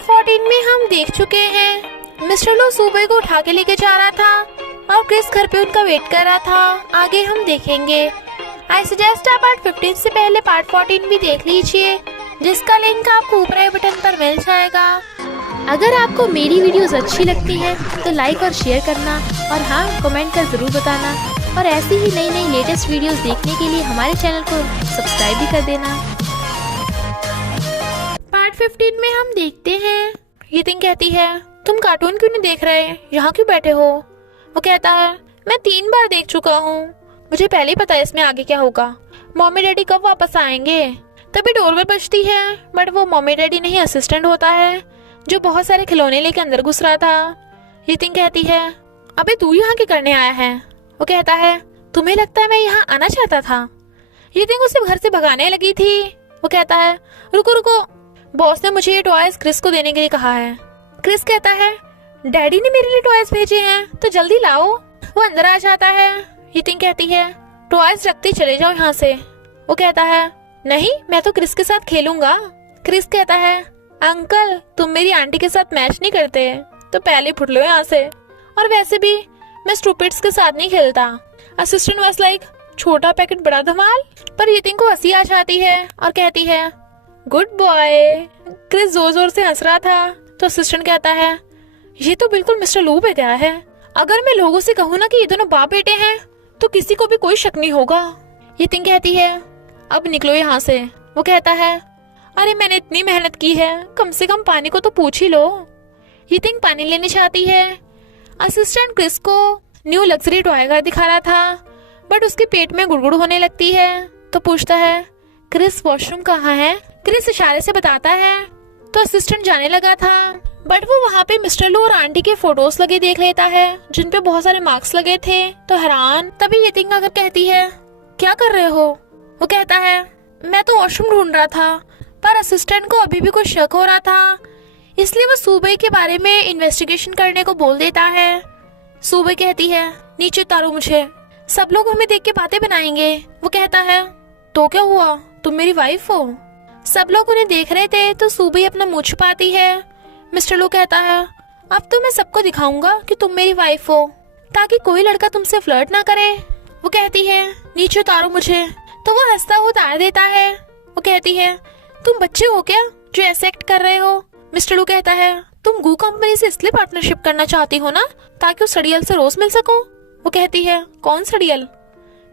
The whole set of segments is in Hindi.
पार्ट 14 में हम देख चुके हैं मिस्टर लो सुबह को उठा के लेके जा रहा था और क्रिस घर पे उनका वेट कर रहा था। आगे हम देखेंगे। आई सजेस्ट आप पार्ट 15 से पहले पार्ट 14 भी देख लीजिए, जिसका लिंक आपको ऊपर आई बटन पर मिल जाएगा। अगर आपको मेरी वीडियोस अच्छी लगती है तो लाइक और शेयर करना, और हाँ, कमेंट कर ज़रूर बताना। और ऐसी ही नई नई लेटेस्ट वीडियोस देखने के लिए हमारे चैनल को सब्सक्राइब भी कर देना। पार्ट 15 में हम देखते हैं यितिंग कहती है, तुम कार्टून क्यों नहीं देख रहे, यहाँ क्यों बैठे हो? वो कहता है, मैं 3 बार देख चुका हूँ, मुझे पहले ही पता है इसमें आगे क्या होगा। मम्मी डैडी कब वापस आएंगे? तभी डोरबेल बजती है, बट वो मम्मी डैडी नहीं, असिस्टेंट होता है जो बहुत सारे खिलौने लेके अंदर घुस रहा था। यितिंग कहती है, अबे तू यहाँ क्या करने आया है? वो कहता है, तुम्हें लगता है मैं यहाँ आना चाहता था? यितिंग उसे घर से भगाने लगी थी। वो कहता है, रुको रुको, बॉस ने मुझे ये टॉयज क्रिस को देने के लिए कहा है। क्रिस कहता है, डैडी ने मेरे लिए टॉयज भेजे हैं तो जल्दी लाओ। वो अंदर आ जाता है। यितिंग कहती है, टॉयज रखते चले जाओ यहाँ से। वो कहता है, नहीं, मैं तो क्रिस के साथ खेलूंगा। क्रिस कहता है, अंकल तुम मेरी आंटी के साथ मैच नहीं करते तो पहले फुट लो यहाँ से, और वैसे भी मैं स्टूपिड्स के साथ नहीं खेलता। असिस्टेंट वाज लाइक, छोटा पैकेट बड़ा धमाल। पर यितिंग को हंसी आ जाती है और कहती है, गुड बॉय। क्रिस जोर जोर से हंस रहा था तो असिस्टेंट कहता है, ये तो बिल्कुल मिस्टर लू पे गया है। अगर मैं लोगों से कहूँ ना कि ये दोनों बाप बेटे हैं तो किसी को भी कोई शक नहीं होगा। यितिंग कहती है, अब निकलो यहाँ से। वो कहता है, अरे मैंने इतनी मेहनत की है, कम से कम पानी को तो पूछ ही लो। यितिंग पानी लेने चाहती है। असिस्टेंट क्रिस को न्यू लग्जरी टॉय कार दिखा रहा था, बट उसके पेट में गुड़गुड़ होने लगती है तो पूछता है, क्रिस वॉशरूम कहाँ है? क्रिस इशारे से बताता है तो असिस्टेंट जाने लगा था, बट वो वहाँ पे मिस्टर लू और आंटी के फोटोज लगे देख लेता है जिन पे बहुत सारे मार्क्स लगे थे तो हैरान। तभी यितिंग आकर कहती है, क्या कर रहे हो? वो कहता है, मैं तो वॉशरूम ढूंढ रहा था, पर असिस्टेंट को अभी भी कुछ शक हो रहा था, इसलिए वो सुबह के बारे में इन्वेस्टिगेशन करने को बोल देता है। सुबह कहती है, नीचे उतारो मुझे, सब लोग हमें देख के बातें बनाएंगे। वो कहता है, तो क्या हुआ, तुम मेरी वाइफ हो? सब लोग उन्हें देख रहे थे तो सुबह अपना मुंह छुपाती है। मिस्टर लू कहता है, अब तो मैं सबको दिखाऊंगा कि तुम मेरी वाइफ हो, ताकि कोई लड़का तुमसे फ्लर्ट ना करे। वो कहती है, नीचे उतारो मुझे, तो वो हंसता हुआ उतार देता है। वो कहती है, तुम बच्चे हो क्या जो ऐसे एक्ट कर रहे हो? मिस्टर लू कहता है, तुम गू कंपनी से इसलिए पार्टनरशिप करना चाहती हो ना, ताकि उस सड़ियल से रोज मिल सको? वो कहती है, कौन सड़ियल?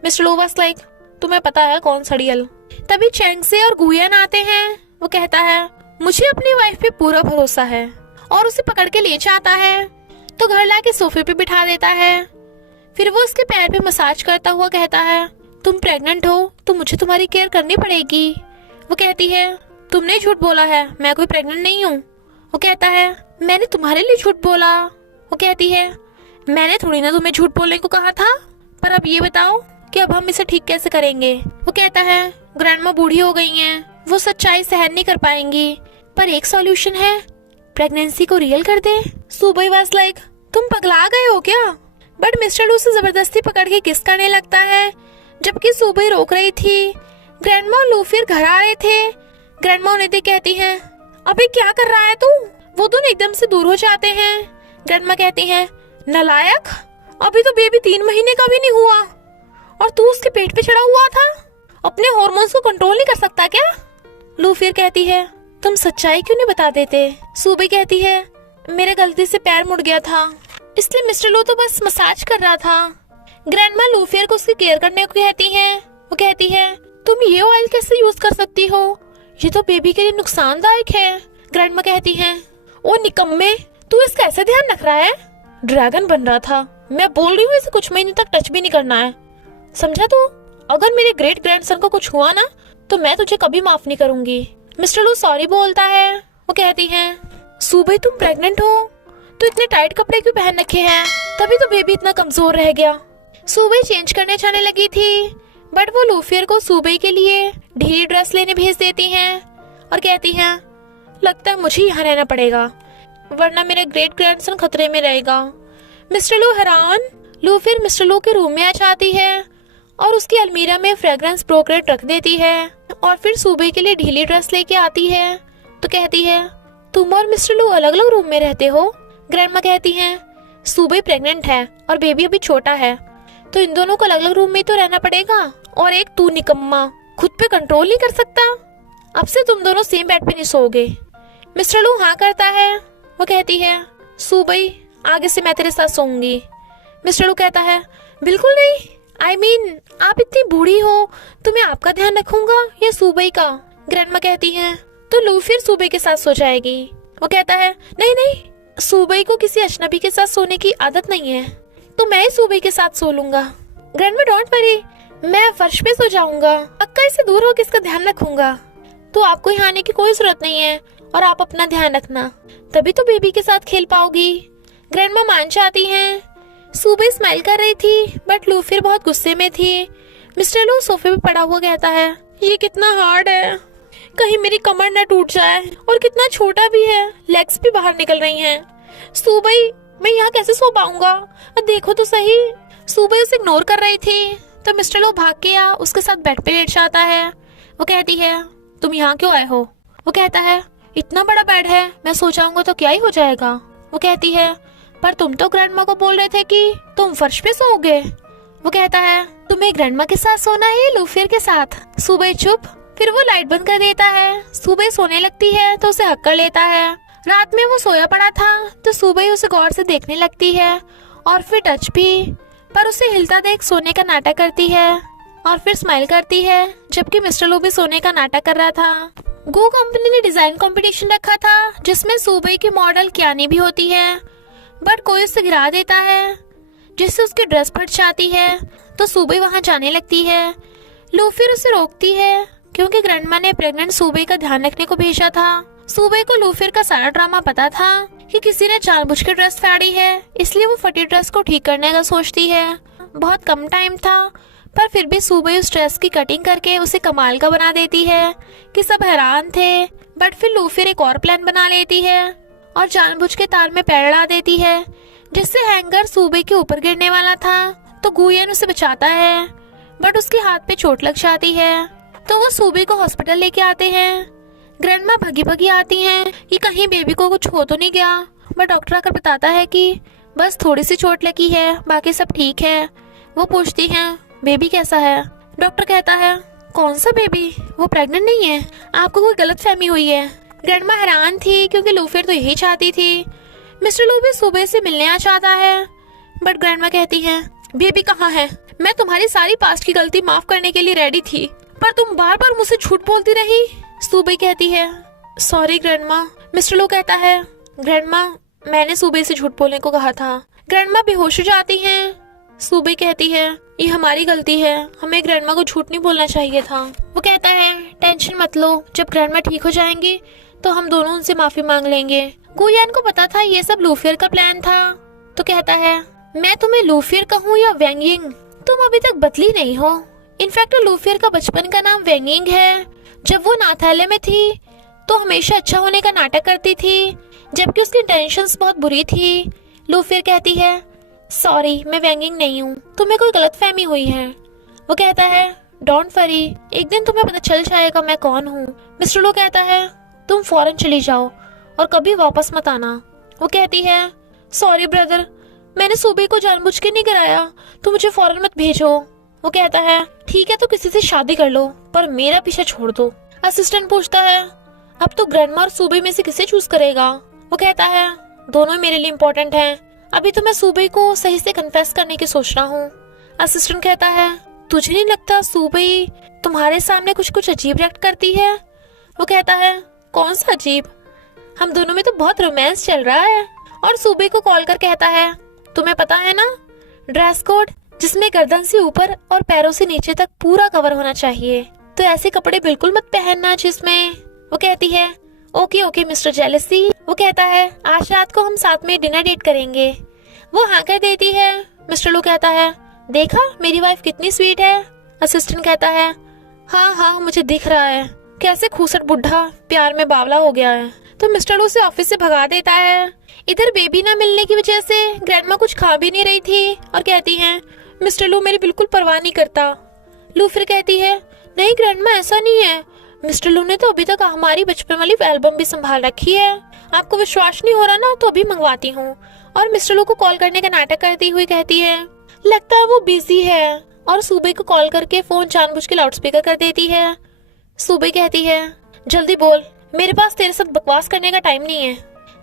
मिस्टर लू वाज लाइक, तुम्हें पता है कौन सड़ियल? तभी चैंग से और गुयन आते हैं। वो कहता है, मुझे अपनी वाइफ पे पूरा भरोसा है, और उसे पकड़ के ले जाता है तो घर लाके सोफे पे बिठा देता है। फिर वो उसके पैर पे मसाज करता हुआ कहता है, तुम प्रेग्नेंट हो तो मुझे तुम्हारी केयर करनी पड़ेगी। वो कहती है, तुमने झूठ बोला है, मैं कोई प्रेग्नेंट नहीं हूँ। वो कहता है, मैंने तुम्हारे लिए झूठ बोला। वो कहती है, मैंने थोड़ी ना तुम्हें झूठ बोलने को कहा था, पर अब ये बताओ कि अब हम इसे ठीक कैसे करेंगे? वो कहता है, ग्रैंडमा बूढ़ी हो गई हैं, वो सच्चाई सहन नहीं कर पाएंगी, पर एक सॉल्यूशन है, प्रेगनेंसी को रियल कर दे। सुबह वाज लाइक, तुम पगला गए हो क्या? बट मिस्टर लू से जबरदस्ती पकड़ के किस करने लगता है, जबकि सुबह रोक रही थी। ग्रैंडमा और लू फिर घर आ रहे थे। ग्रैंडमा उन्हें देख कहती हैं, अबे क्या कर रहा है तू? वो दोनों एकदम से दूर हो जाते हैं। ग्रैंडमा कहती हैं, नालायक, अभी तो बेबी 3 महीने का भी नहीं हुआ और तू उसके पेट पे चढ़ा हुआ था, अपने हार्मोन्स को कंट्रोल नहीं कर सकता क्या? लू फिर कहती है, तुम सच्चाई क्यों नहीं बता देते? सुबह कहती है, मेरे गलती से पैर मुड़ गया था, इसलिए मिस्टर लू तो बस मसाज कर रहा था। ग्रैंडमा लू फिर को उसकी केयर करने को कहती है। वो कहती है, तुम ये ऑयल कैसे यूज कर सकती हो, ये तो बेबी के लिए नुकसानदायक है। ग्रैंडमा कहती हैं, ओ निकम्मे, तू इसका ऐसा ध्यान रख रहा है? ड्रैगन बन रहा था, मैं बोल रही हूँ इसे कुछ महीने तक टच भी नहीं करना है, समझा तू? अगर मेरे ग्रेट ग्रैंडसन को कुछ हुआ ना तो मैं तुझे कभी माफ नहीं करूंगी। मिस्टर लू सॉरी बोलता है। वो कहती हैं, सुबह तुम प्रेग्नेंट हो तो इतने टाइट कपड़े क्यों पहन रखे हैं, तभी तो बेबी इतना कमजोर रह गया। सुबह चेंज करने जाने लगी थी, बट वो लूफियर को सुबह के लिए ढीली ड्रेस लेने भेज देती हैं और कहती हैं, लगता है मुझे यहाँ रहना पड़ेगा, वरना मेरे ग्रेट ग्रैंडसन खतरे में रहेगा। मिस्टर लू हैरान। लूफियर मिस्टर लू के रूम में आ जाती है और उसकी अलमीरा में फ्रेग्रेंस ब्रोकेट रख देती है, और फिर सुबह के लिए ढीली ड्रेस लेके आती है तो कहती है, तुम और मिस्टर लू अलग अलग रूम में रहते हो? ग्रैंडमा कहती हैं, सुबह प्रेग्नेंट है और बेबी अभी छोटा है, तो इन दोनों को अलग अलग रूम में तो रहना पड़ेगा। और एक तू निकम्मा, खुद पे कंट्रोल नहीं कर सकता। अब से तुम दोनों सेम बेड पे नहीं सोओगे। मिस्टर लू हाँ करता है। वो कहती है, सुबह आगे से मैं तेरे साथ सोऊंगी। मिस्टर लू कहता है, बिल्कुल नहीं, I mean, आप इतनी बूढ़ी हो, तो मैं आपका ध्यान रखूंगा या सुबह का? ग्रैंडमा कहती है, तो लू फिर सुबह के साथ सो जाएगी। वो कहता है, नहीं नहीं, सुबह को किसी अजनबी के साथ सोने की आदत नहीं है, तो मैं ही सुबह के साथ सो लूंगा। ग्रैंडमा डोंट वरी, मैं फर्श पे सो जाऊंगा, पक्का इससे दूर होकर इसका ध्यान रखूंगा। तो आपको यहाँ आने की कोई जरूरत नहीं है और आप अपना ध्यान रखना, तभी तो बेबी के साथ खेल पाओगी। ग्रैंडमा मान जाती हैं। सुबह स्माइल कर रही थी बट लू फिर बहुत गुस्से में थी। मिस्टर लू सोफे पे पड़ा हुआ कहता है, ये कितना हार्ड है, कहीं मेरी कमर न टूट जाए, और कितना छोटा भी है, लेग्स भी बाहर निकल रही हैं। सुबह मैं यहाँ कैसे सो पाऊंगा? देखो तो सही। सुबह उसे इग्नोर कर रही थी तो मिस्टर लू भाग के उसके साथ बेड पे लेट जाता है। वो कहती है, तुम यहाँ क्यों आए हो? वो कहता है, इतना बड़ा बेड है, मैं सो जाऊंगा तो क्या ही हो जाएगा। वो कहती है, पर तुम तो ग्रैंडमा को बोल रहे थे कि तुम फर्श पे सोओगे। वो कहता है, तुम्हें ग्रैंडमा के साथ सोना है या लूफियर के साथ? सुबह चुप। फिर वो लाइट बंद कर देता है। सुबह सोने लगती है तो उसे हक कर लेता है। रात में वो सोया पड़ा था तो सुबह उसे गौर से देखने लगती है और फिर टच भी, पर उसे हिलता देख सोने का नाटक करती है और फिर स्माइल करती है, जबकि मिस्टर लू भी सोने का नाटक कर रहा था। गो कंपनी ने डिजाइन कंपटीशन रखा था जिसमें सुबह की मॉडल कियानी भी होती है, बट कोई उसे गिरा देता है जिससे उसकी ड्रेस फट जाती है, तो सुबह वहां जाने लगती है। लू फिर उसे रोकती है क्योंकि ग्रैंडमा ने प्रेग्नेंट सुबह का ध्यान रखने को भेजा था। सुबह को लूफियर का सारा ड्रामा पता था कि किसी ने जानबूझकर ड्रेस फाड़ी है, इसलिए वो फटी ड्रेस को ठीक करने का सोचती है। बहुत कम टाइम था पर फिर भी सुबह उस ड्रेस की कटिंग करके उसे कमाल का बना देती है कि सब हैरान थे। बट फिर लूफियर एक और प्लान बना लेती है और जानबूझ के तार में पैर अड़ा देती है, जिससे हैंगर सुबह के ऊपर गिरने वाला था। तो गुयन उसे बचाता है बट उसके हाथ पे चोट लग जाती है, तो वो सुबह को हॉस्पिटल लेके आते हैं। ग्रैंडमा भगी भगी आती हैं कि कहीं बेबी को कुछ हो तो नहीं गया, बट डॉक्टर आकर बताता है कि बस थोड़ी सी चोट लगी है, बाकी सब ठीक है। वो पूछती हैं, बेबी कैसा है? डॉक्टर कहता है, कौन सा बेबी? वो प्रेग्नेंट नहीं है, आपको कोई गलतफहमी हुई है। ग्रैंडमा हैरान थी क्योंकि लूफियर तो यही चाहती थी। मिस्टर लू भी सुबह से मिलने आ चाहता है, बट ग्रैंडमा कहती है, बेबी कहाँ है? मैं तुम्हारी सारी पास्ट की गलती माफ करने के लिए रेडी थी, पर तुम बार बार मुझसे झूठ बोलती रही। सुबह कहती है, सॉरी ग्रैंडमा। मिस्टर लू कहता है, ग्रैंडमा मैंने सुबह से झूठ बोलने को कहा था। ग्रैंडमा बेहोश हो जाती हैं। सुबह कहती है, ये हमारी गलती है, हमें ग्रैंडमा को झूठ नहीं बोलना चाहिए था। वो कहता है, टेंशन मत लो, जब ग्रैंडमा ठीक हो जाएंगी तो हम दोनों उनसे माफी मांग लेंगे। गुयान को पता था ये सब लूफियर का प्लान था, तो कहता है, मैं तुम्हें लूफियर कहूँ या वेंगिंग? तुम अभी तक बदली नहीं हो। इनफैक्ट लूफियर का बचपन का नाम वेंगिंग है। जब वो नाथालय में थी तो हमेशा अच्छा होने का नाटक करती थी, जबकि उसकी इंटेंशंस बहुत बुरी थी। लूफियर कहती है, सॉरी मैं वेंगिंग नहीं हूँ, तुम्हें कोई गलतफहमी हुई है। वो कहता है, डोंट वरी, एक दिन तुम्हें पता चल जाएगा मैं कौन हूँ। मिस्टर लू कहता है, तुम फौरन चली जाओ और कभी वापस मत आना। वो कहती है, सॉरी ब्रदर, मैंने सुबह को जानबूझ के नहीं गिराया, तो मुझे फौरन मत भेजो। वो कहता है, ठीक है तो किसी से शादी कर लो, पर मेरा पीछा छोड़ दो। असिस्टेंट पूछता है, अब तो ग्रैंडमा और सुबह में से किसे चूज करेगा? वो कहता है, दोनों मेरे लिए इम्पोर्टेंट हैं, अभी तो मैं सुबह को सही से कन्फेस करने की सोच रहा हूँ। असिस्टेंट कहता है, तुझे नहीं लगता सुबह तुम्हारे सामने कुछ कुछ अजीब रिएक्ट करती है? वो कहता है, कौन सा अजीब? हम दोनों में तो बहुत रोमांस चल रहा है। और सुबह को कॉल कर कहता है, तुम्हें पता है ना, ड्रेस कोड जिसमें गर्दन से ऊपर और पैरों से नीचे तक पूरा कवर होना चाहिए, तो ऐसे कपड़े बिल्कुल मत पहनना जिसमें। वो कहती है, ओके ओके मिस्टर जेलसी। वो कहता है, आज रात को हम साथ में डिनर डेट करेंगे। वो हाँ कह देती है। मिस्टर लू कहता है, देखा मेरी वाइफ कितनी स्वीट है। असिस्टेंट कहता है, हाँ हाँ मुझे दिख रहा है, कैसे खूसट बुढ़ा प्यार में बावला हो गया है। तो मिस्टर लू उसे ऑफिस से भगा देता है। इधर बेबी ना मिलने की वजह से ग्रैंडमा कुछ खा भी नहीं रही थी और कहती हैं, मिस्टर लू मेरी बिल्कुल परवाह नहीं करता। लू फिर कहती है, नहीं ग्रैंडमा ऐसा नहीं है, मिस्टर लू ने तो अभी तक हमारी बचपन वाली एल्बम भी संभाल रखी है। आपको विश्वास नहीं हो रहा ना, तो अभी मंगवाती हूँ। और मिस्टर लू को कॉल करने का नाटक करती हुई कहती है, लगता है वो बिजी है। और सूबे को कॉल करके फोन जानबूझ के लाउडस्पीकर कर देती है। सूबे कहती है, जल्दी बोल, मेरे पास तेरे साथ बकवास करने का टाइम नहीं है।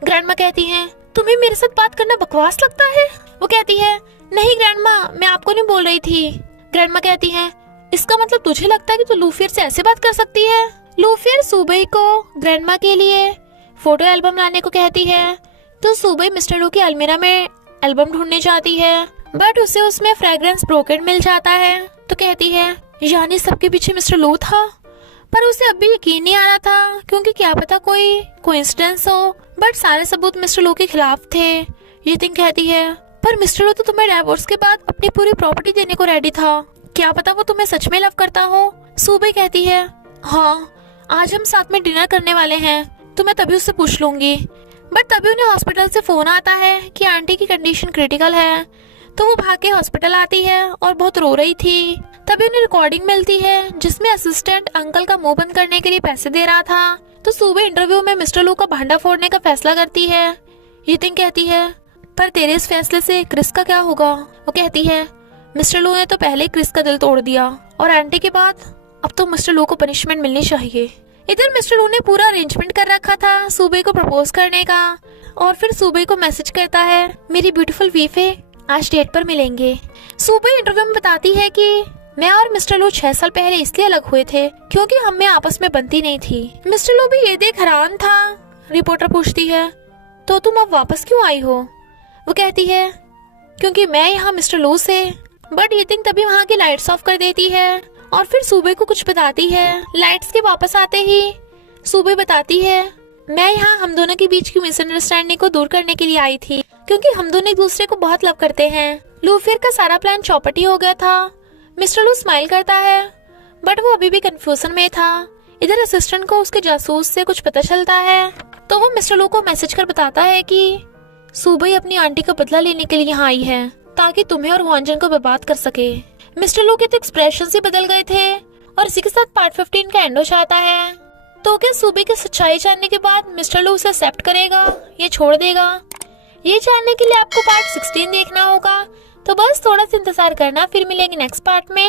ग्रैंडमा कहती है, तुम्हें मेरे साथ बात करना बकवास लगता है? वो कहती है, नहीं ग्रैंडमा, मैं आपको नहीं बोल रही थी। ग्रैंडमा कहती है, इसका मतलब तुझे लगता है कि तू लूफियर से ऐसे बात कर सकती है? लूफियर सूबे को ग्रैंडमा के लिए फोटो एल्बम लाने को कहती है, तो सूबे मिस्टर लू की अलमीरा में एल्बम ढूंढने जाती है, बट उसे उसमें फ्रेग्रेंस ब्रोकन मिल जाता है। तो कहती है, यानी सबके पीछे मिस्टर लू था। पर उसे अब भी यकीन नहीं आ रहा था, क्योंकि क्या पता कोई कोइंसिडेंस हो, बट सारे सबूत मिस्टर लू के खिलाफ थे। यितिंग कहती है, पर मिस्टर लू तो तुम्हें डिवोर्स के बाद अपनी पूरी प्रॉपर्टी देने को रेडी था। क्या पता वो तुम्हें सच में लव करता हो। सूबे कहती है, हाँ, आज हम साथ में डिनर करने वाले हैं, तो मैं तभी उससे पूछ लूंगी। बट तभी उन्हें हॉस्पिटल से फोन आता है कि आंटी की कंडीशन क्रिटिकल है। तो वो भाग के हॉस्पिटल आती है और बहुत रो रही थी। तभी उन्हें रिकॉर्डिंग मिलती है जिसमें असिस्टेंट अंकल का मुंह बंद करने के लिए पैसे दे रहा था। तो सुबह इंटरव्यू में मिस्टर लू का भांडा फोड़ने का फैसला करती है। यितिंग कहती है, पर तेरे इस फैसले से क्रिस का क्या होगा? वो कहती है, मिस्टर लू ने तो पहले ही क्रिस का दिल तोड़ दिया, और आंटी के बाद अब तो मिस्टर लू को पनिशमेंट मिलनी चाहिए। इधर मिस्टर लू ने पूरा अरेंजमेंट कर रखा था सूबे को प्रपोज करने का, और फिर सूबे को मैसेज करता है, मेरी ब्यूटीफुल वीफे, आज डेट पर मिलेंगे। सूबे इंटरव्यू में बताती है कि मैं और मिस्टर लू 6 साल पहले इसलिए अलग हुए थे क्योंकि हम में आपस में बनती नहीं थी। मिस्टर लू भी ये देख हैरान था। रिपोर्टर पूछती है, तो तुम अब वापस क्यों आई हो? वो कहती है, क्योंकि मैं यहाँ मिस्टर लू से। बट यितिंग तभी वहाँ की लाइट्स ऑफ कर देती है और फिर सूबे को कुछ बताती है। लाइट्स के वापस आते ही सूबे बताती है, मैं यहाँ हम दोनों के बीच की मिसअंडरस्टैंडिंग को दूर करने के लिए आई थी क्योंकि हम दोनों एक दूसरे को बहुत लव करते हैं। लूफियर का सारा प्लान चौपटी हो गया था। मिस्टर लू स्माइल करता है, बट वो अभी भी कंफ्यूजन में था। इधर असिस्टेंट को उसके जासूस से कुछ पता चलता है, तो वो मिस्टर लू को मैसेज कर बताता है कि सुबह अपनी आंटी का बदला लेने के लिए यहाँ आई है ताकि तुम्हें और वांजन को बर्बाद कर सके। मिस्टर लू के तो एक्सप्रेशन ही बदल गए थे। और इसी के साथ पार्ट 15 का एंड हो जाता है। तो क्या सूबे की सच्चाई जानने के बाद मिस्टर लू उसे एक्सेप्ट करेगा या छोड़ देगा, ये जानने के लिए आपको पार्ट 16 देखना होगा। तो बस थोड़ा सा इंतजार करना, फिर मिलेंगे नेक्स्ट पार्ट में।